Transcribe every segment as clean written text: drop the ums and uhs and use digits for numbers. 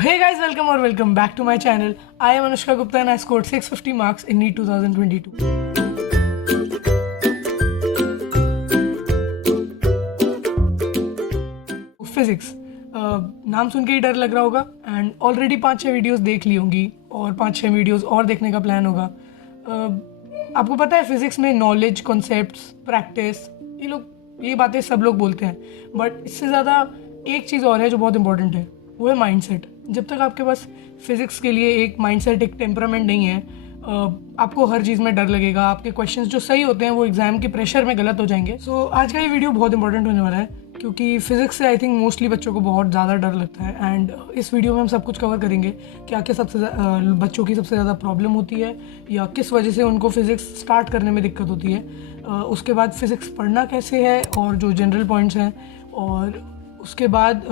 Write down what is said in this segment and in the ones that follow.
hey guys, welcome or welcome back to my channel. I am Anushka Gupta and I scored 650 marks in NEET 2022. Physics नाम सुन के ही डर लग रहा होगा and already 5-6 videos देख ली होंगी और 5-6 वीडियोस और देखने का प्लान होगा. आपको पता है फिजिक्स में नॉलेज, कॉन्सेप्ट्स, प्रैक्टिस, ये बातें सब लोग बोलते हैं, बट इससे ज़्यादा एक चीज़ और है जो बहुत इंपॉर्टेंट है, वो है माइंडसेट. जब तक आपके पास फिजिक्स के लिए एक माइंडसेट, एक टेम्परामेंट नहीं है, आपको हर चीज़ में डर लगेगा. आपके क्वेश्चंस जो सही होते हैं वो एग्जाम के प्रेशर में गलत हो जाएंगे. सो आज का ये वीडियो बहुत इंपॉर्टेंट होने वाला है क्योंकि फिजिक्स से आई थिंक मोस्टली बच्चों को बहुत ज़्यादा डर लगता है. एंड इस वीडियो में हम सब कुछ कवर करेंगे. क्या क्या बच्चों की सबसे ज़्यादा प्रॉब्लम होती है या किस वजह से उनको फिजिक्स स्टार्ट करने में दिक्कत होती है, उसके बाद फिजिक्स पढ़ना कैसे है और जो जनरल पॉइंट्स हैं, और उसके बाद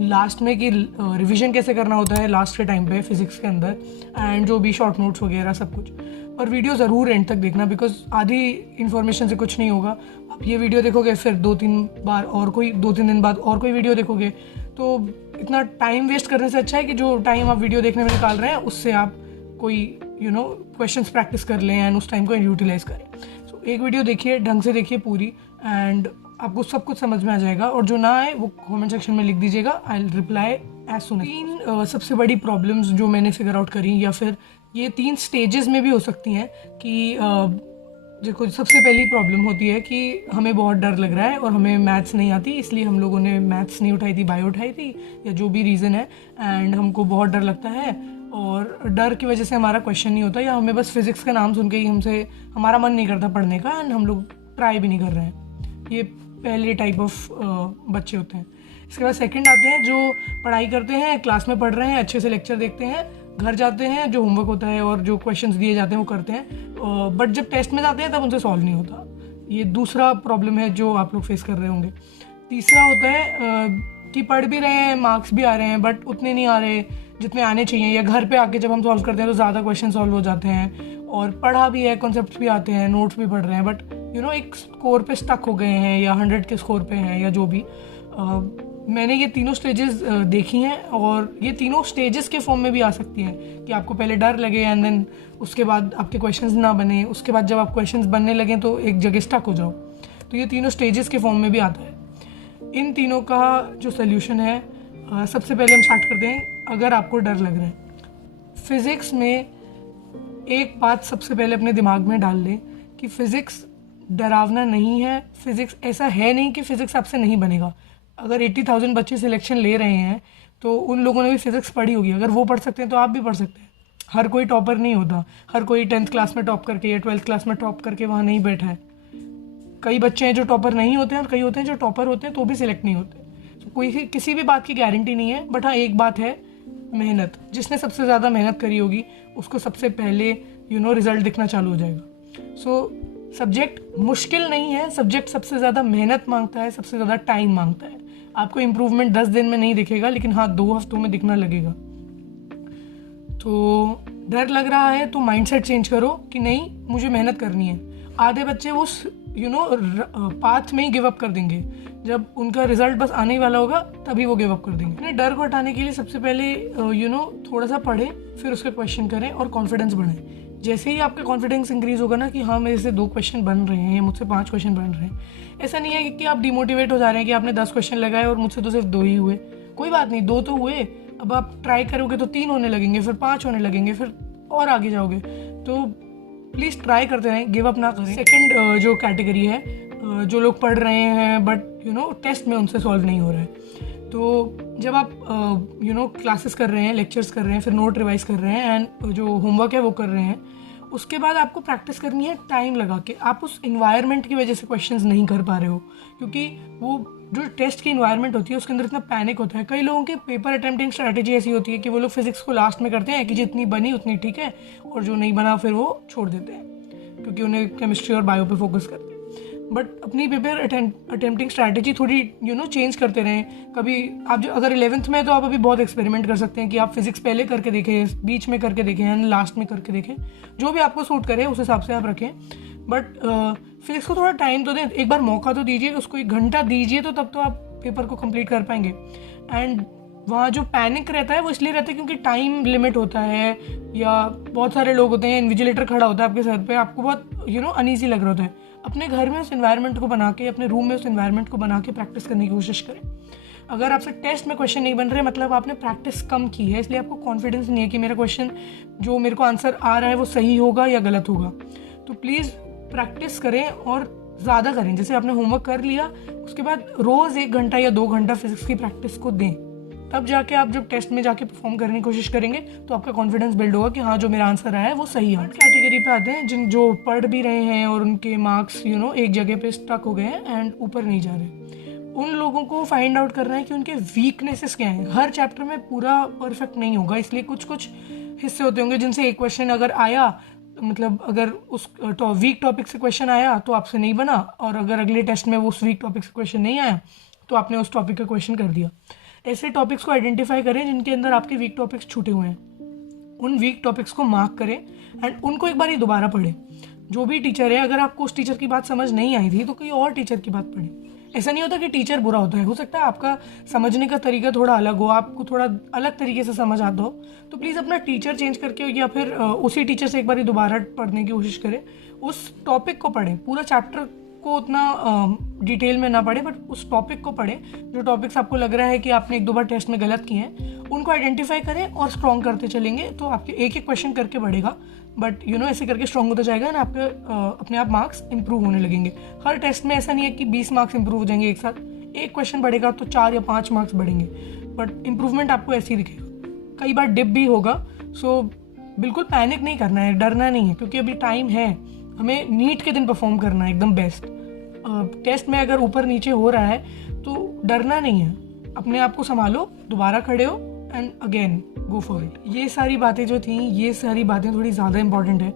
लास्ट में कि रिवीजन कैसे करना होता है लास्ट के टाइम पे फिजिक्स के अंदर, एंड जो भी शॉर्ट नोट्स वगैरह सब कुछ. और वीडियो ज़रूर एंड तक देखना बिकॉज आधी इन्फॉर्मेशन से कुछ नहीं होगा. आप ये वीडियो देखोगे फिर 2-3 बार और कोई 2-3 दिन बाद और कोई वीडियो देखोगे तो इतना टाइम वेस्ट करने से अच्छा है कि जो टाइम आप वीडियो देखने में निकाल रहे हैं उससे आप कोई क्वेश्चंस प्रैक्टिस कर लें एंड उस टाइम को यूटिलाइज करें. सो एक वीडियो देखिए, ढंग से देखिए पूरी, एंड आपको सब कुछ समझ में आ जाएगा. और जो ना आए वो कमेंट सेक्शन में लिख दीजिएगा, I will reply as soon. 3 सबसे बड़ी प्रॉब्लम्स जो मैंने फिगर आउट करी, या फिर ये 3 स्टेजेस में भी हो सकती हैं कि देखो, सबसे पहली प्रॉब्लम होती है कि हमें बहुत डर लग रहा है और हमें मैथ्स नहीं आती, इसलिए हम लोगों ने मैथ्स नहीं उठाई थी, बायो उठाई थी, या जो भी रीज़न है, एंड हमको बहुत डर लगता है और डर की वजह से हमारा क्वेश्चन नहीं होता, या हमें बस फिजिक्स का नाम सुन के ही हमारा मन नहीं करता पढ़ने का एंड हम लोग ट्राई भी नहीं कर रहे हैं. ये पहले टाइप ऑफ बच्चे होते हैं. इसके बाद सेकंड आते हैं जो पढ़ाई करते हैं, क्लास में पढ़ रहे हैं, अच्छे से लेक्चर देखते हैं, घर जाते हैं, जो होमवर्क होता है और जो क्वेश्चंस दिए जाते हैं वो करते हैं, बट जब टेस्ट में जाते हैं तब उनसे सॉल्व नहीं होता. ये दूसरा प्रॉब्लम है जो आप लोग फेस कर रहे होंगे. तीसरा होता है कि पढ़ भी रहे हैं, मार्क्स भी आ रहे हैं, बट उतने नहीं आ रहे जितने आने चाहिए, या घर पे आके जब हम सॉल्व करते हैं तो ज़्यादा क्वेश्चन सॉल्व हो जाते हैं और पढ़ा भी है, कॉन्सेप्ट्स भी आते हैं, नोट्स भी पढ़ रहे हैं, बट एक स्कोर पे स्टक हो गए हैं या 100 के स्कोर पे हैं, या जो भी. मैंने ये तीनों स्टेजेस देखी हैं और ये तीनों स्टेजेस के फॉर्म में भी आ सकती हैं कि आपको पहले डर लगे एंड देन उसके बाद आपके क्वेश्चंस ना बने, उसके बाद जब आप क्वेश्चंस बनने लगें तो एक जगह स्टक हो जाओ. तो ये तीनों स्टेजेस के फॉर्म में भी आता है. इन तीनों का जो सोल्यूशन है, सबसे पहले हम स्टार्ट करते हैं. अगर आपको डर लग रहा है फिज़िक्स में, एक बात सबसे पहले अपने दिमाग में डाल लें कि फ़िज़िक्स डरावना नहीं है. फिज़िक्स ऐसा है नहीं कि फ़िज़िक्स आपसे नहीं बनेगा. अगर 80,000 बच्चे सिलेक्शन ले रहे हैं तो उन लोगों ने भी फिज़िक्स पढ़ी होगी. अगर वो पढ़ सकते हैं तो आप भी पढ़ सकते हैं. हर कोई टॉपर नहीं होता, हर कोई 10th क्लास में टॉप करके या 12th क्लास में टॉप करके वहाँ नहीं बैठा है. कई बच्चे हैं जो टॉपर नहीं होते हैं और कई होते हैं जो टॉपर होते हैं तो भी सिलेक्ट नहीं होते. तो कोई किसी भी बात की गारंटी नहीं है, बट हाँ एक बात है, मेहनत. जिसने सबसे ज़्यादा मेहनत करी होगी उसको सबसे पहले रिजल्ट दिखना चालू हो जाएगा. सो सब्जेक्ट मुश्किल नहीं है, सब्जेक्ट सबसे ज़्यादा मेहनत मांगता है, सबसे ज़्यादा टाइम मांगता है. आपको इम्प्रूवमेंट 10 दिन में नहीं दिखेगा, लेकिन हाँ 2 हफ्तों में दिखना लगेगा. तो डर लग रहा है तो माइंडसेट चेंज करो कि नहीं, मुझे मेहनत करनी है. आधे बच्चे उस पाथ में ही गिव अप कर देंगे. जब उनका रिजल्ट बस आने ही वाला होगा तभी वो गिव अप कर देंगे. अपने डर को हटाने के लिए सबसे पहले थोड़ा सा पढ़ें, फिर उसका क्वेश्चन करें और कॉन्फिडेंस बढ़ाएं. जैसे ही आपका कॉन्फिडेंस इंक्रीज होगा ना कि हाँ मेरे से 2 क्वेश्चन बन रहे हैं, मुझसे 5 क्वेश्चन बन रहे हैं, ऐसा नहीं है कि आप डिमोटिवेट हो जा रहे हैं कि आपने 10 क्वेश्चन लगाए और मुझसे तो सिर्फ 2 ही हुए. कोई बात नहीं, 2 तो हुए, अब आप ट्राई करोगे तो 3 होने लगेंगे, फिर 5 होने लगेंगे, फिर और आगे जाओगे. तो प्लीज़ ट्राई करते रहें, गिव अप ना करें. सेकेंड जो कैटेगरी है, जो लोग पढ़ रहे हैं बट टेस्ट में उनसे सॉल्व नहीं हो रहा है. तो जब आप क्लासेस कर रहे हैं, लेक्चर्स कर रहे हैं, फिर नोट रिवाइज कर रहे हैं एंड जो होमवर्क है वो कर रहे हैं, उसके बाद आपको प्रैक्टिस करनी है टाइम लगा के. आप उस इन्वायरमेंट की वजह से क्वेश्चंस नहीं कर पा रहे हो, क्योंकि वो जो टेस्ट की इन्वायरमेंट होती है उसके अंदर इतना पैनिक होता है. कई लोगों के पेपर अटेम्प्टिंग स्ट्रैटेजी ऐसी होती है कि वो लोग फिजिक्स को लास्ट में करते हैं कि जितनी बनी उतनी ठीक है, और जो नहीं बना फिर वो छोड़ देते हैं क्योंकि उन्हें केमिस्ट्री और बायो पे फोकस करते हैं. बट अपनी पेपर अटेम्प्टिंग स्ट्रैटेजी थोड़ी चेंज करते रहें. कभी आप अगर 11th में है तो आप अभी बहुत एक्सपेरिमेंट कर सकते हैं कि आप फिजिक्स पहले करके देखें, बीच में करके देखें एंड लास्ट में करके देखें. जो भी आपको सूट करे उस हिसाब से आप रखें. बट फिजिक्स को थोड़ा टाइम तो दें, एक बार मौका तो दीजिए, उसको 1 घंटा दीजिए, तो तब तो आप पेपर को कंप्लीट कर पाएंगे. एंड वहाँ जो पैनिक रहता है वो इसलिए रहता है क्योंकि टाइम लिमिट होता है, या बहुत सारे लोग होते हैं, इन्विजिलेटर खड़ा होता है आपके सर पे, आपको बहुत अनईजी लग रहा होता है। अपने घर में उस एनवायरनमेंट को बना के, अपने रूम में उस एनवायरनमेंट को बना के प्रैक्टिस करने की कोशिश करें। अगर आपसे टेस्ट में क्वेश्चन नहीं बन रहे, मतलब आपने प्रैक्टिस कम की है, इसलिए आपको कॉन्फिडेंस नहीं है कि मेरा क्वेश्चन जो मेरे को आंसर आ रहा है वो सही होगा या गलत होगा। तो प्लीज़ प्रैक्टिस करें और ज़्यादा करें। जैसे आपने होमवर्क कर लिया, उसके बाद रोज़ 1 घंटा या 2 घंटा फिजिक्स की प्रैक्टिस को दें। तब जाके आप जब टेस्ट में जाके परफॉर्म करने की कोशिश करेंगे तो आपका कॉन्फिडेंस बिल्ड होगा कि हाँ, जो मेरा आंसर आया है वो सही है। कैटेगरी पे आते हैं जो पढ़ भी रहे हैं और उनके मार्क्स एक जगह पे स्टक हो गए हैं एंड ऊपर नहीं जा रहे। उन लोगों को फाइंड आउट करना है कि उनके वीकनेसेस क्या हैं। हर चैप्टर में पूरा परफेक्ट नहीं होगा, इसलिए कुछ कुछ हिस्से होते होंगे जिनसे एक क्वेश्चन अगर आया, मतलब अगर उस वीक टॉपिक से क्वेश्चन आया तो आपसे नहीं बना, और अगर अगले टेस्ट में वो उस वीक टॉपिक से क्वेश्चन नहीं आया तो आपने उस टॉपिक का क्वेश्चन कर दिया। ऐसे टॉपिक्स को आइडेंटिफाई करें जिनके अंदर आपके वीक टॉपिक्स छूटे हुए हैं, उन वीक टॉपिक्स को मार्क करें एंड उनको एक बार ही दोबारा पढ़ें। जो भी टीचर है, अगर आपको उस टीचर की बात समझ नहीं आई थी तो कोई और टीचर की बात पढ़ें। ऐसा नहीं होता कि टीचर बुरा होता है, हो सकता है आपका समझने का तरीका थोड़ा अलग हो, आपको थोड़ा अलग तरीके से समझ आता हो, तो प्लीज़ अपना टीचर चेंज करके या फिर उसी टीचर से एक बार दोबारा पढ़ने की कोशिश करें। उस टॉपिक को पढ़ें, पूरा चैप्टर को उतना डिटेल में ना पढ़ें, बट उस टॉपिक को पढ़ें। जो टॉपिक्स आपको लग रहा है कि आपने 1-2 बार टेस्ट में गलत किए हैं, उनको आइडेंटिफाई करें और स्ट्रॉन्ग करते चलेंगे तो आपके एक एक क्वेश्चन करके बढ़ेगा, बट ऐसे करके स्ट्रॉन्ग होता जाएगा ना, आपके अपने आप मार्क्स इंप्रूव होने लगेंगे। हर टेस्ट में ऐसा नहीं है कि 20 मार्क्स इंप्रूव हो जाएंगे एक साथ, एक क्वेश्चन बढ़ेगा तो 4 या 5 मार्क्स बढ़ेंगे, बट इंप्रूवमेंट आपको ऐसे ही दिखेगा। कई बार डिप भी होगा, सो बिल्कुल पैनिक नहीं करना है, डरना नहीं है, क्योंकि अभी टाइम है। हमें नीट के दिन परफॉर्म करना है एकदम बेस्ट। टेस्ट में अगर ऊपर नीचे हो रहा है तो डरना नहीं है, अपने आप को संभालो, दोबारा खड़े हो and again go for it. ये सारी बातें जो थी, ये सारी बातें थोड़ी ज़्यादा इंपॉर्टेंट है।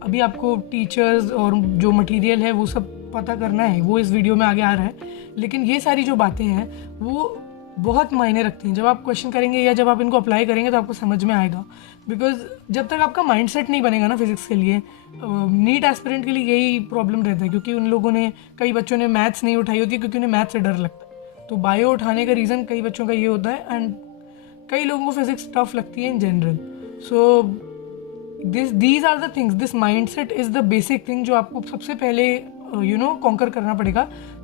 अभी आपको टीचर्स और जो मटेरियल है वो सब पता करना है, वो इस वीडियो में आगे आ रहा है, लेकिन ये सारी जो बातें हैं वो बहुत मायने रखती हैं। जब आप क्वेश्चन करेंगे या जब आप इनको अप्लाई करेंगे तो आपको समझ में आएगा, बिकॉज जब तक आपका माइंडसेट नहीं बनेगा ना फिजिक्स के लिए, नीट एस्पिरेंट के लिए यही प्रॉब्लम रहता है, क्योंकि उन लोगों ने, कई बच्चों ने मैथ्स नहीं उठाई होती क्योंकि उन्हें मैथ्स से डर लगता है। तो बायो उठाने का रीज़न कई बच्चों का ये होता है, एंड कई लोगों को फिजिक्स टफ लगती है in general. So these are the things, this mindset is the basic thing जो आपको सबसे पहले कॉन्कर करना पड़ेगा,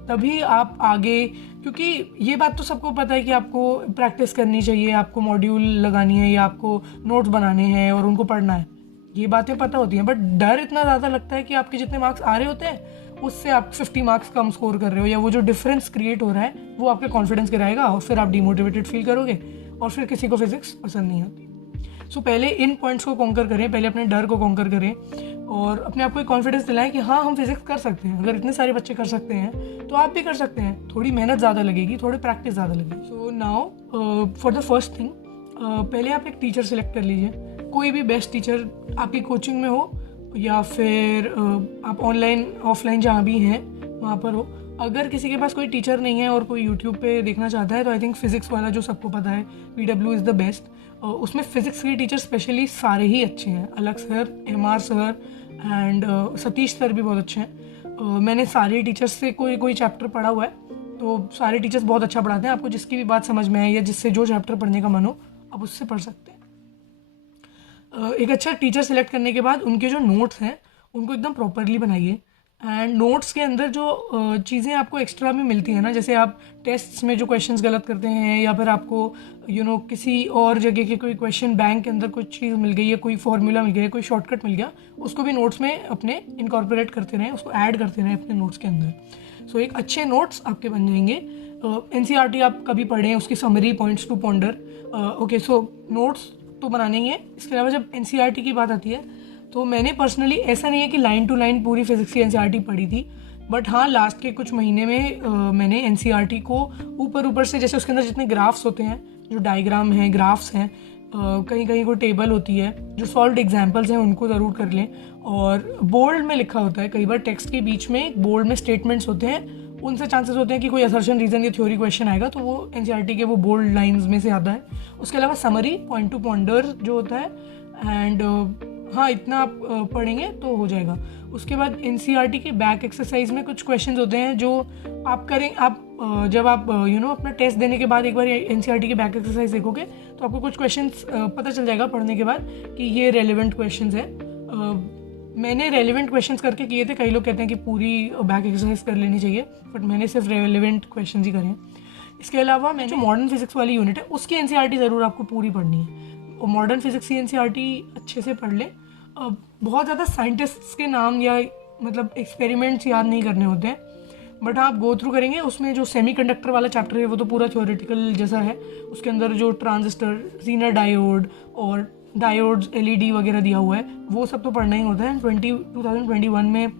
तभी आप आगे। क्योंकि ये बात तो सबको पता है कि आपको प्रैक्टिस करनी चाहिए, आपको मॉड्यूल लगानी है या आपको नोट्स बनाने हैं और उनको पढ़ना है, ये बातें पता होती हैं, बट डर इतना ज़्यादा लगता है कि आपके जितने मार्क्स आ रहे होते हैं उससे आप 50 मार्क्स कम स्कोर कर रहे हो, या वो जो डिफरेंस क्रिएट हो रहा है वो आपके कॉन्फिडेंस गिराएगा और फिर आप डिमोटिवेटेड फील करोगे और फिर किसी को फिजिक्स पसंद नहीं आती। सो पहले इन पॉइंट्स को कॉन्कर करें, पहले अपने डर को कॉन्कर करें और अपने आप को एक कॉन्फिडेंस दिलाएं कि हाँ, हम फिजिक्स कर सकते हैं। अगर इतने सारे बच्चे कर सकते हैं तो आप भी कर सकते हैं। थोड़ी मेहनत ज़्यादा लगेगी, थोड़ी प्रैक्टिस ज़्यादा लगेगी। So now for the first thing, पहले आप एक टीचर सेलेक्ट कर लीजिए, कोई भी बेस्ट टीचर आपकी कोचिंग में हो या फिर आप ऑनलाइन ऑफलाइन जहाँ भी हैं वहाँ पर हो। अगर किसी के पास कोई टीचर नहीं है और कोई यूट्यूब पे देखना चाहता है तो आई थिंक फिजिक्स वाला जो सबको पता है, PW इज़ द बेस्ट। उसमें फिजिक्स के टीचर स्पेशली सारे ही अच्छे हैं, अलग sir, MR sir and Satish sir भी बहुत अच्छे हैं। मैंने सारे टीचर्स से कोई चैप्टर पढ़ा हुआ है, तो सारे टीचर्स बहुत अच्छा पढ़ाते हैं। आपको जिसकी भी बात समझ में आए या जिससे जो चैप्टर पढ़ने का मन हो, आप उससे पढ़ सकते हैं। एक अच्छा टीचर सेलेक्ट करने के बाद उनके जो नोट्स हैं उनको एकदम प्रॉपरली बनाइए, एंड नोट्स के अंदर जो चीज़ें आपको एक्स्ट्रा में मिलती हैं ना, जैसे आप टेस्ट्स में जो क्वेश्चंस गलत करते हैं या फिर आपको किसी और जगह के कोई क्वेश्चन बैंक के अंदर कुछ चीज़ मिल गई है, कोई फॉर्मूला मिल गया, कोई शॉर्टकट मिल गया, उसको भी नोट्स में अपने इनकॉर्पोरेट करते रहें, उसको ऐड करते रहें अपने नोट्स के अंदर। सो एक अच्छे नोट्स आपके बन जाएंगे। NCERT आप कभी पढ़ें, उसकी summary, points to ponder. Okay, so notes तो बनाने ही है। इसके अलावा जब NCERT की बात आती है तो मैंने पर्सनली, ऐसा नहीं है कि लाइन टू लाइन पूरी फिजिक्स की NCERT पढ़ी थी, बट हाँ, लास्ट के कुछ महीने में मैंने NCERT को ऊपर से, जैसे उसके अंदर जितने ग्राफ्स होते हैं, जो डायग्राम हैं, ग्राफ्स हैं, कहीं कहीं कोई टेबल होती है, जो सॉल्व्ड एग्जाम्पल्स हैं उनको ज़रूर कर लें। और बोल्ड में लिखा होता है, कई बार टेक्स्ट के बीच में बोल्ड में स्टेटमेंट्स होते हैं, उनसे चांसेस होते हैं कि कोई असर्शन, रीज़न या थ्योरी क्वेश्चन आएगा, तो वो NCERT के वो बोल्ड लाइंस में से आता है। उसके अलावा समरी, पॉइंट टू पॉन्डर जो होता है, एंड हाँ इतना आप पढ़ेंगे तो हो जाएगा। उसके बाद एनसीईआरटी के बैक एक्सरसाइज में कुछ क्वेश्चंस होते हैं जो आप करें, आप जब आप अपना टेस्ट देने के बाद एक बार एनसीईआरटी के बैक एक्सरसाइज देखोगे तो आपको कुछ क्वेश्चंस पता चल जाएगा पढ़ने के बाद कि ये रेलिवेंट क्वेश्चंस है। मैंने रेलिवेंट क्वेश्चंस करके किए थे। कई लोग कहते हैं कि पूरी बैक एक्सरसाइज कर लेनी चाहिए, बट मैंने सिर्फ रेलिवेंट क्वेश्चन ही करे हैं। इसके अलावा मैं जो मॉडर्न फिजिक्स वाली यूनिट है उसकी एनसीईआरटी ज़रूर आपको पूरी पढ़नी है, और मॉडर्न फिजिक्स की एनसीईआरटी अच्छे से पढ़ लें। बहुत ज़्यादा साइंटिस्ट्स के नाम या मतलब एक्सपेरिमेंट्स याद नहीं करने होते हैं, बट आप गो थ्रू करेंगे। उसमें जो सेमीकंडक्टर वाला चैप्टर है वो तो पूरा थ्योरेटिकल जैसा है। उसके अंदर जो ट्रांजिस्टर, जीनर डायोड और डायोड्स, एलईडी वगैरह दिया हुआ है वो सब तो पढ़ना ही होता है। 2021 में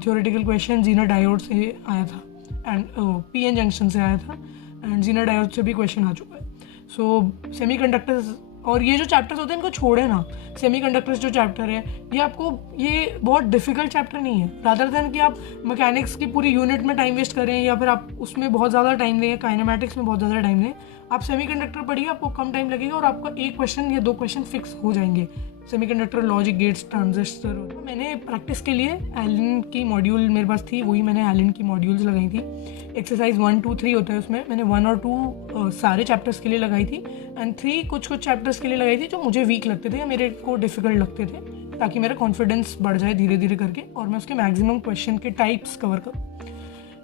थ्योरेटिकल क्वेश्चन जीनर डायोड से आया था एंड पीएन जंक्शन से आया था, एंड जीनर डायोड से भी क्वेश्चन आ चुका है। सो सेमीकंडक्टर्स और ये जो चैप्टर्स होते हैं इनको छोड़े ना। सेमीकंडक्टर्स जो चैप्टर है ये बहुत डिफिकल्ट चैप्टर नहीं है। रादर देन कि आप मैकेनिक्स की पूरी यूनिट में टाइम वेस्ट करें या फिर आप उसमें बहुत ज़्यादा टाइम दें, काइनेमैटिक्स में बहुत ज़्यादा टाइम दें, आप सेमीकंडक्टर पढ़िए, आपको कम टाइम लगेगा और आपका एक क्वेश्चन या 2 क्वेश्चन फिक्स हो जाएंगे। Semiconductor, logic gates, transistor. मैंने प्रैक्टिस के लिए एलन की मॉड्यूल मेरे पास थी, वही मैंने एलन की मॉड्यूल्स लगाई थी। एक्सरसाइज 1, 2, 3 होता है उसमें, मैंने 1 और 2 सारे चैप्टर्स के लिए लगाई थी, एंड 3 कुछ चैप्टर्स के लिए लगाई थी जो मुझे वीक लगते थे या मेरे को डिफिकल्ट लगते थे, ताकि मेरा कॉन्फिडेंस बढ़ जाए धीरे धीरे करके और मैं उसके मैक्सिमम क्वेश्चन के टाइप्स कवर करूँ।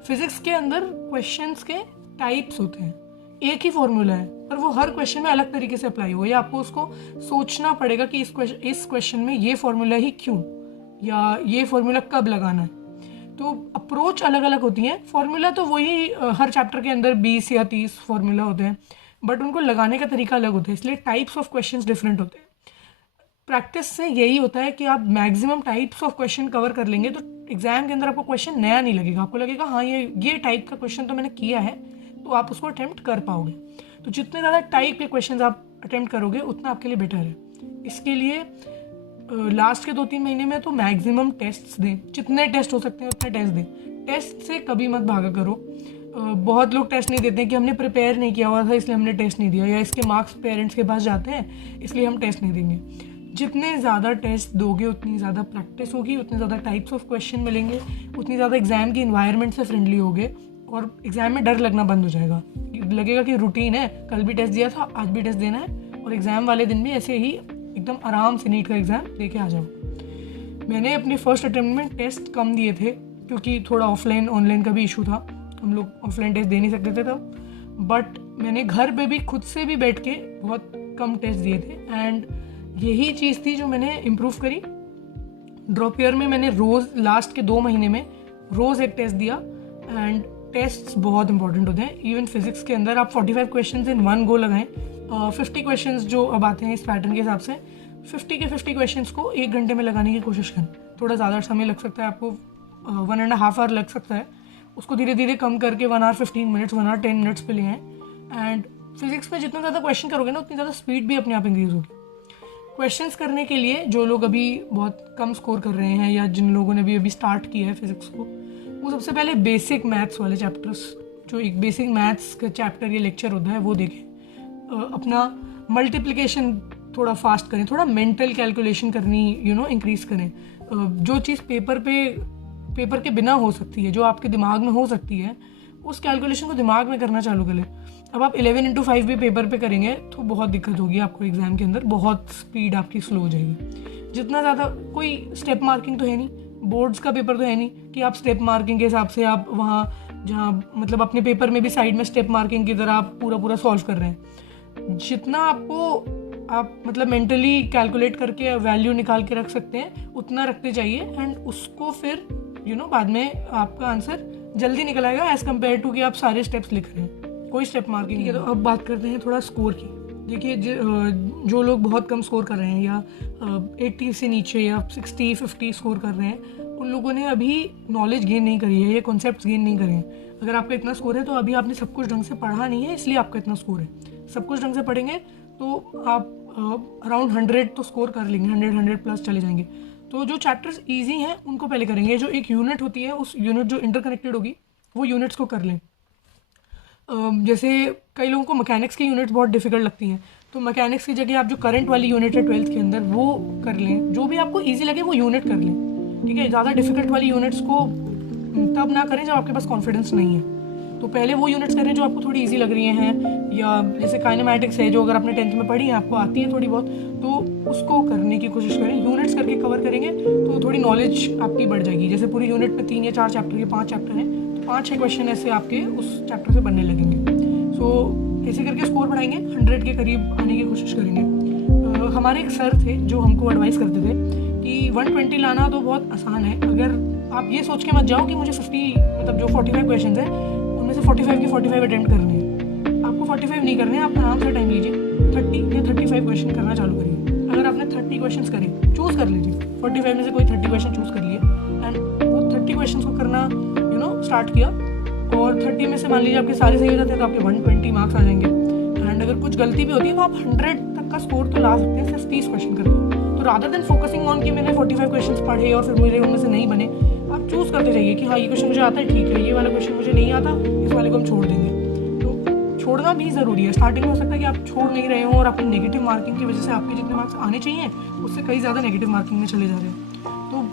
फिजिक्स के अंदर क्वेश्चंस के टाइप्स होते हैं, एक ही फॉर्मूला है पर वो हर क्वेश्चन में अलग तरीके से अप्लाई हो, या आपको उसको सोचना पड़ेगा कि इस क्वेश्चन में ये फॉर्मूला ही क्यों, या ये फॉर्मूला कब लगाना है। तो अप्रोच अलग अलग होती हैं। फॉर्मूला तो वही हर चैप्टर के अंदर 20 या 30 फॉर्मूला होते हैं, बट उनको लगाने का तरीका अलग होता है, इसलिए टाइप्स ऑफ क्वेश्चंस डिफरेंट होते हैं। प्रैक्टिस से यही होता है कि आप maximum types of question cover कर लेंगे तो एग्जाम के अंदर आपको क्वेश्चन नया नहीं लगेगा, आपको लगेगा हाँ ये टाइप का क्वेश्चन तो मैंने किया है, तो आप उसको अटेम्प्ट कर पाओगे। तो जितने ज़्यादा टाइप के क्वेश्चन आप अटेम्प्ट करोगे उतना आपके लिए बेटर है। इसके लिए लास्ट के 2-3 महीने में तो मैक्सिमम टेस्ट्स दें, जितने टेस्ट हो सकते हैं उतने टेस्ट दें। टेस्ट से कभी मत भागा करो। बहुत लोग टेस्ट नहीं देते कि हमने प्रिपेयर नहीं किया हुआ था इसलिए हमने टेस्ट नहीं दिया, या इसके मार्क्स पेरेंट्स के पास जाते हैं इसलिए हम टेस्ट नहीं देंगे। जितने ज़्यादा टेस्ट दोगे उतनी ज़्यादा प्रैक्टिस होगी, उतने ज़्यादा टाइप्स ऑफ क्वेश्चन मिलेंगे, उतनी ज़्यादा एग्जाम की इन्वायरमेंट से फ्रेंडली होगे और एग्जाम में डर लगना बंद हो जाएगा। लगेगा कि रूटीन है, कल भी टेस्ट दिया था, आज भी टेस्ट देना है, और एग्ज़ाम वाले दिन भी ऐसे ही एकदम आराम से नीट का एग्ज़ाम दे के आ जाओ। मैंने अपने फर्स्ट अटेम्प्ट में टेस्ट कम दिए थे क्योंकि थोड़ा ऑफलाइन ऑनलाइन का भी इशू था, हम लोग ऑफलाइन टेस्ट दे नहीं सकते थे तब, बट मैंने घर पे भी खुद से भी बैठ के बहुत कम टेस्ट दिए थे, एंड यही चीज़ थी जो मैंने इम्प्रूव करी। ड्रॉप ईयर में मैंने रोज़ लास्ट के 2 महीने में रोज़ एक टेस्ट दिया, एंड टेस्ट्स बहुत इंपॉर्टेंट होते हैं। इवन फिजिक्स के अंदर आप 45 क्वेश्चंस इन 1 गो लगाएं। 50 क्वेश्चंस जो अब आते हैं इस पैटर्न के हिसाब से, 50 के 50 क्वेश्चंस को 1 घंटे में लगाने की कोशिश करें। थोड़ा ज़्यादा समय लग सकता है आपको, 1.5 आवर लग सकता है, उसको धीरे धीरे कम करके 1 आवर 15 मिनट्स, 1 आवर 10 मिनट्स पे ले आएँ। एंड फिजिक्स में जितना ज़्यादा क्वेश्चन करोगे ना उतनी ज़्यादा स्पीड भी अपने आप इंक्रीज होगी। क्वेश्चंस करने के लिए जो लोग अभी बहुत कम स्कोर कर रहे हैं या जिन लोगों ने भी अभी स्टार्ट किया है फिजिक्स को, वो सबसे पहले बेसिक मैथ्स वाले चैप्टर्स, जो एक बेसिक मैथ्स का चैप्टर या लेक्चर होता है वो देखें। अपना मल्टीप्लिकेशन थोड़ा फास्ट करें, थोड़ा मेंटल कैलकुलेशन करनी इंक्रीज करें। जो चीज़ पेपर के बिना हो सकती है, जो आपके दिमाग में हो सकती है, उस कैलकुलेशन को दिमाग में करना चालू करें। अब आप 11x5 भी पेपर पे करेंगे तो बहुत दिक्कत होगी आपको एग्जाम के अंदर, बहुत स्पीड आपकी स्लो हो जाएगी। जितना ज़्यादा, कोई स्टेप मार्किंग तो है नहीं, बोर्ड्स का पेपर तो है नहीं कि आप स्टेप मार्किंग के हिसाब से आप वहाँ जहाँ मतलब अपने पेपर में भी साइड में स्टेप मार्किंग की तरह आप पूरा सॉल्व कर रहे हैं। जितना आप मतलब मेंटली कैलकुलेट करके वैल्यू निकाल के रख सकते हैं उतना रखते जाइए, एंड उसको फिर बाद में आपका आंसर जल्दी निकल आएगा एज़ कम्पेयर टू कि आप सारे स्टेप्स लिख रहे हैं, कोई स्टेप मार्किंग है। तो अब बात करते हैं थोड़ा स्कोर की। देखिए जो लोग बहुत कम स्कोर कर रहे हैं या 80 से नीचे या 60-50 स्कोर कर रहे हैं, उन लोगों ने अभी नॉलेज गेन नहीं करी है, ये कॉन्सेप्ट्स गेन नहीं करे हैं। अगर आपका इतना स्कोर है तो अभी आपने सब कुछ ढंग से पढ़ा नहीं है, इसलिए आपका इतना स्कोर है। सब कुछ ढंग से पढ़ेंगे तो आप अराउंड 100 तो स्कोर कर लेंगे, 100 प्लस चले जाएंगे। तो जो चैप्टर्स ईजी हैं उनको पहले करेंगे। जो एक यूनिट होती है, उस यूनिट जो इंटरकनेक्टेड होगी वो यूनिट्स को कर लें। जैसे कई लोगों को मैकेनिक्स की यूनिट्स बहुत डिफिकल्ट लगती हैं, तो मैकेनिक्स की जगह आप जो करंट वाली यूनिट है 12th के अंदर वो कर लें, जो भी आपको ईजी लगे वो यूनिट कर लें, ठीक है। ज़्यादा डिफिकल्ट वाली यूनिट्स को तब ना करें जब आपके पास कॉन्फिडेंस नहीं है। तो पहले वो यूनिट्स करें जो आपको थोड़ी इजी लग रही हैं, या जैसे काइनेमैटिक्स है जो अगर आपने 10th में पढ़ी है, आपको आती है थोड़ी बहुत, तो उसको करने की कोशिश करें। यूनिट्स करके कवर करेंगे तो थोड़ी नॉलेज आपकी बढ़ जाएगी। जैसे पूरी यूनिट में 3 या 4 चैप्टर के 5 चैप्टर हैं, तो 5-6 क्वेश्चन ऐसे आपके उस चैप्टर से बनने लगेंगे। सो ऐसे करके स्कोर बढ़ाएंगे, 100 के करीब आने की कोशिश करेंगे। हमारे एक सर थे जो हमको एडवाइस करते थे कि 120 लाना तो बहुत आसान है। अगर आप ये सोच के मत जाओ कि मुझे 50 मतलब जो 45 क्वेश्चन है उनमें से 45 के 45 अटेम्प्ट करने हैं। आपको 45 नहीं करने हैं, आप आराम से टाइम लीजिए, 30 या 35 क्वेश्चन करना चालू करिए। अगर आपने 30 क्वेश्चन करे, चूज़ कर लीजिए 45 में से कोई 30 क्वेश्चन चूज़ कर लिए, एंड वो 30 क्वेश्चन को करना स्टार्ट किया, और 30 में से मान लीजिए आपके सारे सही हो जाते हैं तो आपके 120 मार्क्स आ जाएंगे। एंड अगर कुछ गलती भी होती है तो आप 100 तक का स्कोर तो ला सकते हैं सिर्फ 30 क्वेश्चन करके। तो रादर देन फोकसिंग ऑन कि मैंने 45 क्वेश्चन पढ़े और फिर मेरे उनमें से नहीं बने, आप चूज़ करते जाइए कि हाँ ये क्वेश्चन मुझे आता है, ठीक है, ये वाला क्वेश्चन मुझे नहीं आता, इस वाले को हम छोड़ देंगे। तो छोड़ना भी ज़रूरी है। स्टार्टिंग में हो सकता है कि आप छोड़ नहीं रहे हो और अपनी नेगेटिव मार्किंग की वजह से आपके जितने मार्क्स आने चाहिए उससे कई ज़्यादा नेगेटिव मार्किंग में चले जा रहे हैं। तो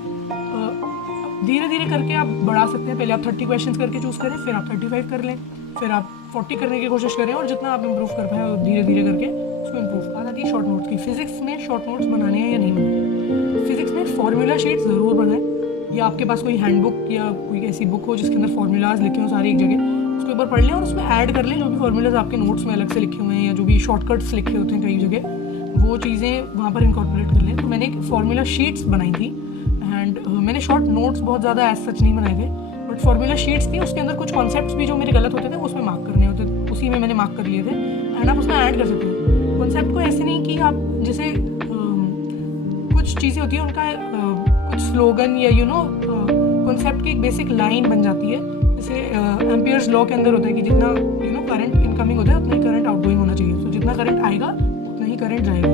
धीरे धीरे करके आप बढ़ा सकते हैं। पहले आप 30 क्वेश्चन करके चूज़ करें, फिर आप 35 कर लें, फिर आप 40 करने की कोशिश करें, और जितना आप इम्प्रूव कर पाएँ धीरे धीरे करके उसको इम्प्रूव। बात आती है शॉर्ट नोट्स की। फिजिक्स में शॉर्ट नोट्स बनाने हैं या नहीं बनाने। फिजिक्स में फार्मूला शीट ज़रूर बनाएं, या आपके पास कोई हैंडबुक या कोई ऐसी बुक हो जिसके अंदर फार्मूलाज लिखे हों सारी एक जगह, उसको एक बार पढ़ लें और उसमें ऐड कर लें जो भी फार्मूलाज आपके नोट्स में अलग से लिखे हुए हैं, या जो भी शॉर्टकट्स लिखे होते हैं कई जगह, वो चीज़ें वहाँ पर इनकॉर्पोरेट कर लें। तो मैंने एक फार्मूला शीट्स बनाई थी, एंड मैंने शॉर्ट नोट्स बहुत ज़्यादा एज सच नहीं बनाए थे, बट फार्मूला शीट्स थी। उसके अंदर कुछ कॉन्सेप्ट्स भी जो मेरे गलत होते थे उसमें मार्क करने होते थे, उसी में मैंने मार्क कर लिए थे, एंड आप उसमें ऐड कर सकते हो कॉन्सेप्ट को। ऐसे नहीं कि आप जैसे कुछ चीज़ें होती हैं उनका कुछ स्लोगन या कॉन्सेप्ट की एक बेसिक लाइन बन जाती है। जैसे एम्पियर्स लॉ के अंदर होता है कि जितना करंट इनकमिंग होता है उतना ही करंट आउटगोइंग होना चाहिए। तो जितना करंट आएगा उतना ही करंट जाएगा।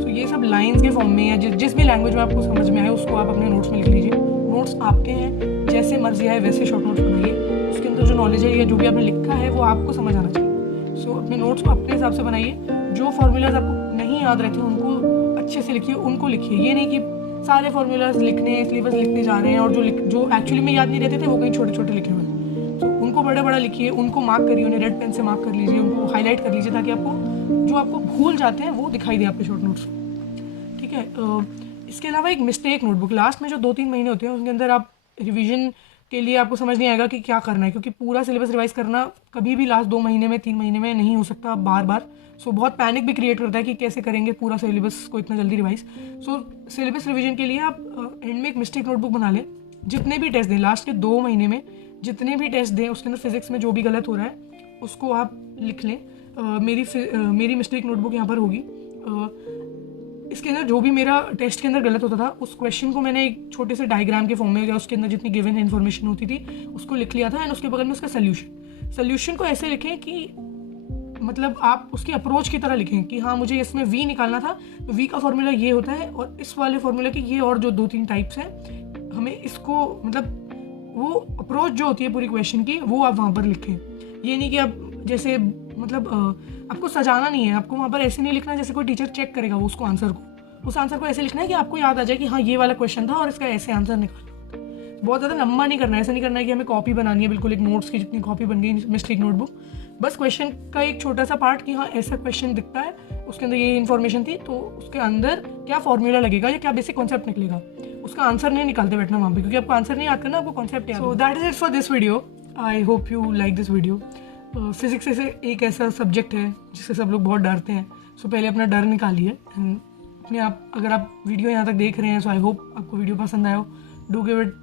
तो ये सब लाइंस के फॉर्म में या जिस भी लैंग्वेज में आपको समझ में आए उसको आप अपने नोट्स में लिख लीजिए। नोट्स आपके हैं, जैसे मर्जी आए वैसे शॉर्ट नोट्स बनाइए। उसके अंदर जो नॉलेज है या जो भी आपने लिखा है वो आपको समझ आना चाहिए। सो अपने नोट्स को अपने हिसाब से बनाइए। जो फार्मूलाज आपको नहीं याद रहते उनको अच्छे से लिखिए, उनको लिखिए। ये नहीं कि सारे फार्मूलाज लिखने इसलिए बस लिखते जा रहे हैं, और जो एक्चुअली में याद नहीं रहते थे वो कहीं छोटे छोटे लिखे हुए हैं। तो उनको बड़ा बड़ा लिखिए, उनको मार्क करिए, उन्हें रेड पेन से मार्क कर लीजिए, उनको हाईलाइट कर लीजिए, ताकि आपको जो आपको भूल जाते हैं वो दिखाई दे आपके शॉर्ट नोट्स, ठीक है। इसके अलावा एक मिस्टेक नोटबुक, लास्ट में जो 2-3 महीने होते हैं उसके अंदर आप रिवीजन के लिए आपको समझ नहीं आएगा कि क्या करना है, क्योंकि पूरा सिलेबस रिवाइज करना कभी भी लास्ट 2 महीने में 3 महीने में नहीं हो सकता बार बार। सो बहुत पैनिक भी क्रिएट करता है कि कैसे करेंगे पूरा सिलेबस को इतना जल्दी रिवाइज। सो सिलेबस रिवीजन के लिए आप एंड में एक मिस्टेक नोटबुक बना लें। जितने भी टेस्ट दें लास्ट के 2 महीने में, जितने भी टेस्ट दें उसके अंदर फिजिक्स में जो भी गलत हो रहा है उसको आप लिख लें। मेरी मिस्टेक नोटबुक यहाँ पर होगी। इसके अंदर जो भी मेरा टेस्ट के अंदर गलत होता था उस क्वेश्चन को मैंने एक छोटे से डायग्राम के फॉर्म में, या उसके अंदर जितनी गिवन इन्फॉर्मेशन होती थी उसको लिख लिया था, एंड उसके बगल में उसका सोल्यूशन को ऐसे लिखें कि मतलब आप उसकी अप्रोच की तरह लिखें कि हाँ मुझे इसमें वी निकालना था, तो वी का फॉर्मूला ये होता है, और इस वाले फॉर्मूला के ये और जो 2-3 टाइप्स हैं, हमें इसको मतलब वो अप्रोच जो होती है पूरी क्वेश्चन की वो आप वहाँ पर लिखें। ये नहीं कि आप जैसे मतलब आपको सजाना नहीं है, आपको वहाँ पर ऐसे नहीं लिखना जैसे कोई टीचर चेक करेगा वो उसको आंसर को, उस आंसर को ऐसे लिखना है कि आपको याद आ जाए कि हाँ ये वाला क्वेश्चन था और इसका ऐसे आंसर निकालना। बहुत ज़्यादा लंबा नहीं करना है, ऐसा नहीं करना है कि हमें कॉपी बनानी है बिल्कुल एक नोट्स की जितनी कॉपी बन गई मिस्टेक नोटबुक। बस क्वेश्चन का एक छोटा सा पार्ट कि हाँ ऐसा क्वेश्चन दिखता है, उसके अंदर ये इन्फॉर्मेशन थी, तो उसके अंदर क्या फॉर्मूला लगेगा या क्या बेसिक कॉन्सेप्ट निकलेगा, उसका आंसर नहीं निकालते बैठना वहाँ पे, क्योंकि आपको आंसर नहीं याद करना, आपको कॉन्सेप्ट याद। So that is it for this video. I hope you like this video. Physics ऐसे एक ऐसा सब्जेक्ट है जिससे सब लोग बहुत डरते हैं। सो पहले अपना डर निकालिए, अपने आप अगर आप वीडियो यहाँ तक देख रहे हैं सो आई होप आपको वीडियो पसंद आया हो। Do give it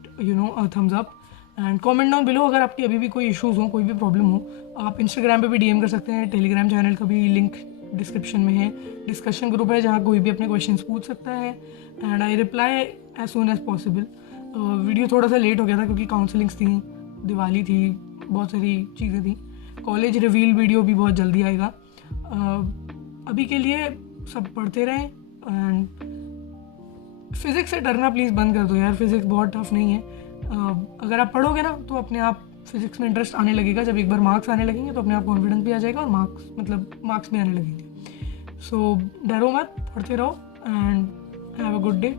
thumbs up and comment down below अगर आपकी अभी भी कोई इश्यूज़ हो, कोई भी प्रॉब्लम हो। आप इंस्टाग्राम पे भी डीएम कर सकते हैं, टेलीग्राम चैनल का भी लिंक डिस्क्रिप्शन में है, डिस्कशन ग्रुप है जहाँ कोई भी अपने क्वेश्चंस पूछ सकता है, and I reply as soon as possible. Video थोड़ा सा लेट हो गया था क्योंकि काउंसलिंग्स थी, दिवाली थी, बहुत सारी चीज़ें थी। कॉलेज रिवील वीडियो भी बहुत जल्दी आएगा। अभी के लिए सब पढ़ते रहें, एंड फिज़िक्स से डरना प्लीज़ बंद कर दो यार, फिज़िक्स बहुत टफ नहीं है। अगर आप पढ़ोगे ना तो अपने आप फिज़िक्स में इंटरेस्ट आने लगेगा। जब एक बार मार्क्स आने लगेंगे तो अपने आप कॉन्फिडेंस भी आ जाएगा और मार्क्स भी आने लगेंगे। सो डरो मत, पढ़ते रहो and have a good day.